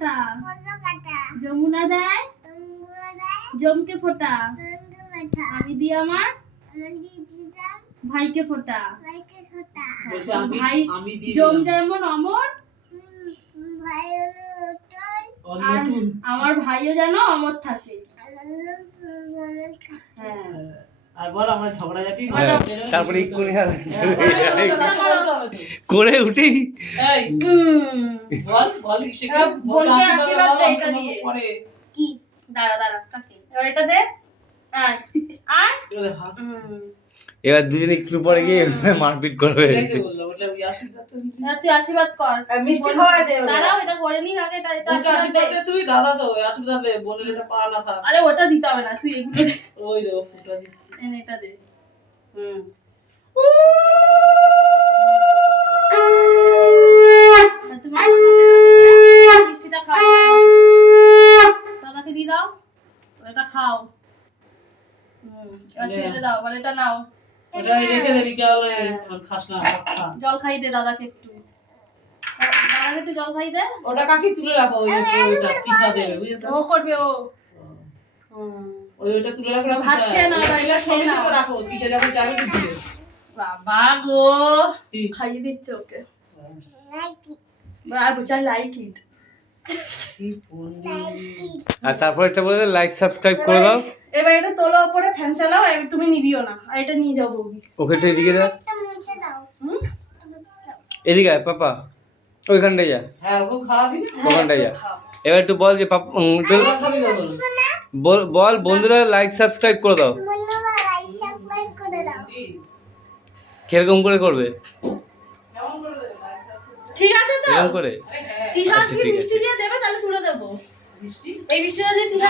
কাটা যমুনা দেয় জমকে ফোঁটা আমি দিই আমার ভাইকে ফোঁটা ভাই জম যেমন অমর আর আমার ভাইও যেন অমর থাকে। আর বল আমরা ঝগড়াঝাটি তারপরে করে উঠেই বল বল বলকে আশীর্বাদ দে এটা দিয়ে কি দাঁড়া দাঁড়া কাকে এবার এটা দে আয় আয় এবার দুজনে একটু পরে গিয়ে মারপিট করবে। তুই আশীর্বাদ কর মিষ্টি খাওয়াই দে দাঁড়াও এটা করে নি আগে এটা আশীর্বাদ দে তুই দাদা তো আশীর্বাদ দে বোনের এটা পা না থাক। আরে ওটা দিতে হবে না তুই এগুলো দে ওই দে ফুটা দিচ্ছি এটা দে মিষ্টিটা খাও দাদাকে দিয়ে দাও এটা খাও এবার খেতে দাও বলে এটা নাও এটা রেখে দে বিকালে খাস না খা জল খাই দে দাদাকে একটু দাদাকে একটু জল খাই দে ওটা কাকি তুলে রাখো ওই ওটা তিসা দেবে বুঝেছো ও করবে ও ওইটা তুলে রাখো ভাত খেয়ে নাও এটা খেয়ে নাও রাখো তিসা যখন চাইবে তো দিও বাবা গো খাইয়ে দিচ্ছে ওকে আর বুঝাই লাইক ইট আর তারপর এটা বলে লাইক সাবস্ক্রাইব করে দাও। এবার এটা তোলো উপরে ফ্যান চালাও এবার তুমি নিবিও না আর এটা নিয়ে যাও বৌদি ওকে তো এদিকে যা এদিকে আয় পাপা ওইখানটায় যা হ্যাঁ ওকে খাওয়াবি না ওখানটায় যা এবার একটু বল যে পাপা খাবি না বল বন্ধুরা লাইক সাবস্ক্রাইব করে দাও। কিরকম করে করবে ঠিক আছে তো এরকম করে তিশা আচ্ছা, আজকে ঠিক মিষ্টি আছে। দিয়ে দেবে তাহলে তুলে দেবো এই মিষ্টিটা দিয়ে তিশা